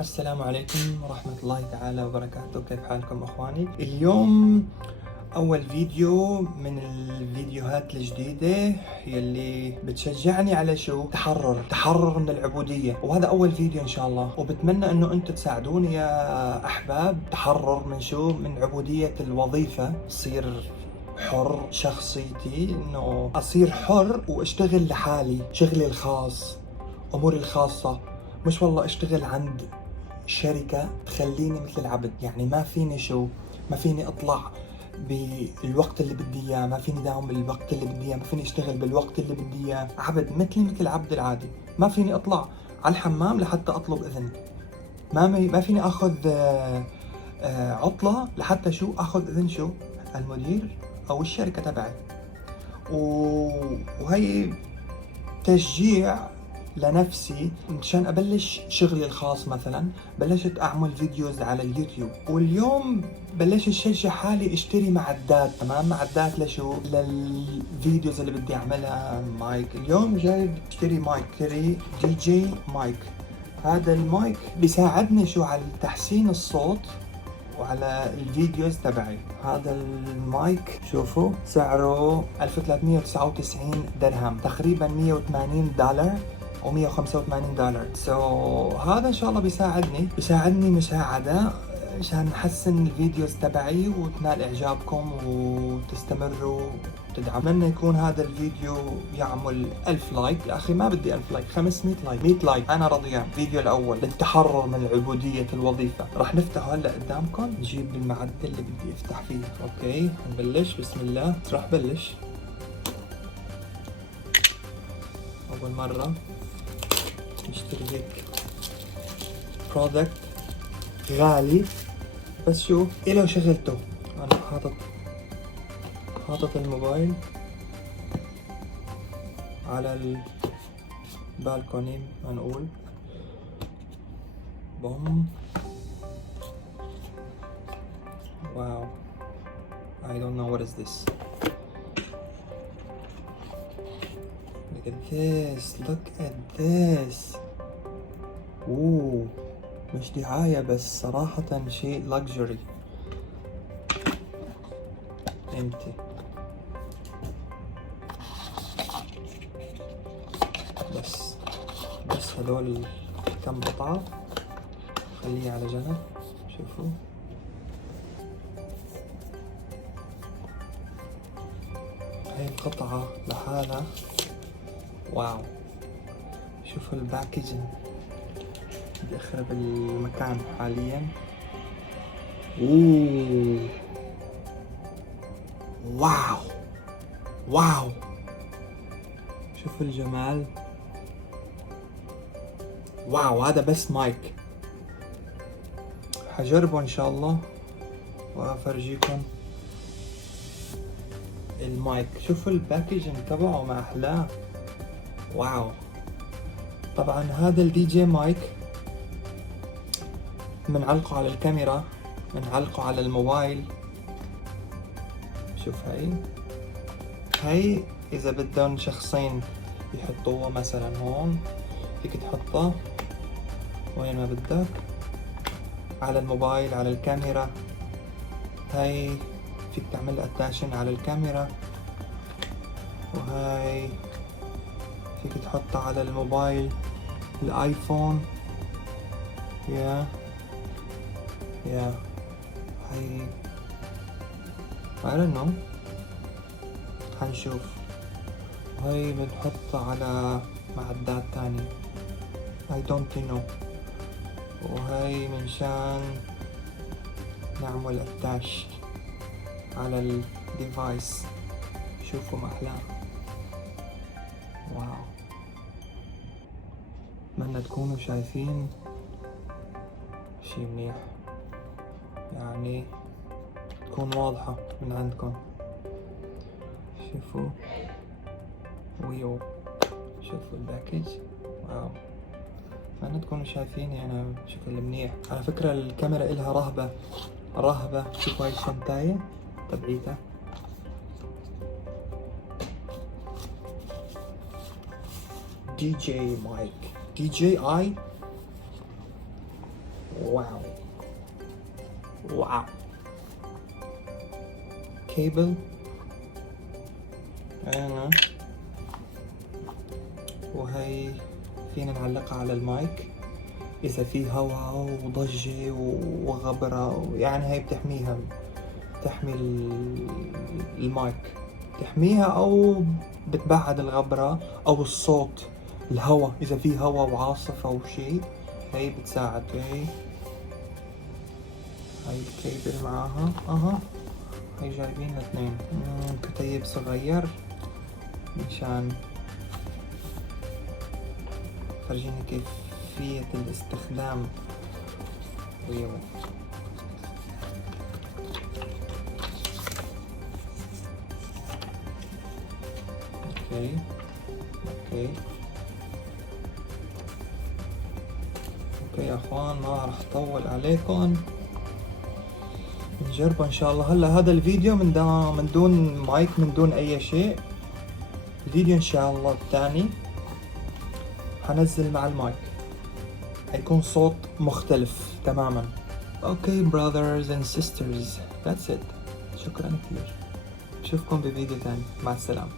السلام عليكم ورحمة الله تعالى وبركاته. كيف حالكم اخواني؟ اليوم اول فيديو من الفيديوهات الجديدة يلي بتشجعني على شو؟ تحرر من العبودية، وهذا اول فيديو ان شاء الله، وبتمنى انه انتم تساعدوني يا احباب. تحرر من شو؟ من عبودية الوظيفة، صير حر. شخصيتي انه اصير حر واشتغل لحالي، شغلي الخاص، اموري الخاصة. مش والله اشتغل عند شركة تخليني مثل العبد. يعني ما فيني شو؟ ما فيني اطلع بالوقت اللي بدي اياه، ما فيني داوم بالوقت اللي بدي اياه، ما فيني اشتغل بالوقت اللي بدي اياه. عبد مثل العبد العادي. ما فيني اطلع على الحمام لحتى اطلب اذن. ما فيني اخذ عطلة لحتى شو؟ اخذ اذن شو؟ المدير او الشركة تبعي. وهي تشجيع لنفسي مشان ابلش شغلي الخاص. مثلا بلشت اعمل فيديوز على اليوتيوب، واليوم بلشت اشجع حالي اشتري معدات. تمام، معدات لشو؟ للفيديوز اللي بدي اعملها. مايك اليوم جايب اشتري مايك، اشتري دي جي مايك. هذا المايك بيساعدني شو؟ على تحسين الصوت وعلى الفيديوز تبعي. هذا المايك شوفوا سعره 1399 درهم، تقريبا 180 دولار او 185 دولار. هذا ان شاء الله بيساعدني مساعدة عشان نحسن الفيديوز تبعي وتنال اعجابكم وتستمروا وتدعموا. اتمنى يكون هذا الفيديو يعمل 1000 لايك. يا اخي ما بدي 1000 لايك، 500 لايك، 100 لايك، انا رضيان. الفيديو الاول للتحرر من عبودية الوظيفة راح نفتحه هلا قدامكم. نجيب المعدل اللي بدي افتح فيه. اوكي نبلش. بسم الله. راح بلش اول مرة نشتري هيك برودكت غالي، بس شو إله شغلته. أنا حاطط الموبايل على البالكوني، هنقول بوم. واو، I don't know what is this. Look at this, look at this. اوه، مش دعاية بس صراحة شيء luxury. empty. بس هدول كم قطعة، خليه على جنب. شوفوا هاي القطعة لحالها. واو، شوفوا الباكجينج. بدي اخرب المكان حاليا. اوه واو، شوفوا الجمال. واو، هذا بس مايك. حجربه ان شاء الله وافرجيكم المايك. شوفوا الباكجينج تبعه ما احلاه. واو. طبعا هذا الدي جي مايك بنعلقه على الكاميرا، بنعلقه على الموبايل. شوف هاي اذا بدهم شخصين يحطوها مثلا هون، فيك تحطها وين ما بدك، على الموبايل، على الكاميرا. هاي فيك تعمل اتاشن على الكاميرا، وهاي فيك تحطها على الموبايل الايفون. يا هاي I don't know، حنشوف. وهي بنحطها على معدات تانية I don't know. وهي منشان نعمل اتاش على الديفايس. شوفوا ما احلاه. واو، اتمنى تكونوا شايفين شي منيح، يعني تكون واضحة من عندكم. شوفوا شوفوا الباكج. واو، اتمنى تكونوا شايفيني انا بشكل منيح. على فكرة الكاميرا إلها رهبة. شوفوا هاي الشنطاية تبعيتها. دي جي مايك، DJI واو واو. كيبل هنا، وهي فينا نعلقها على المايك إذا في هواء وضجة وغبرة، يعني هي بتحميها، بتحمي المايك، بتحميها أو بتبعد الغبرة أو الصوت، الهواء إذا في هواء وعاصفة أو شيء، هي بتساعد. هاي الكيبل معاها هاي جايبين اثنين كتيب صغير مشان فرجيني كيفية الاستخدام. اوكي يا اخوان، ما راح اطول عليكم، نجربه ان شاء الله. هلا هذا الفيديو من دون مايك، من دون اي شيء. الفيديو ان شاء الله الثاني حنزل مع المايك، حيكون صوت مختلف تماما. اوكي brothers and sisters, that's it. شكرا كثير، بشوفكم بفيديو ثاني، مع السلامة.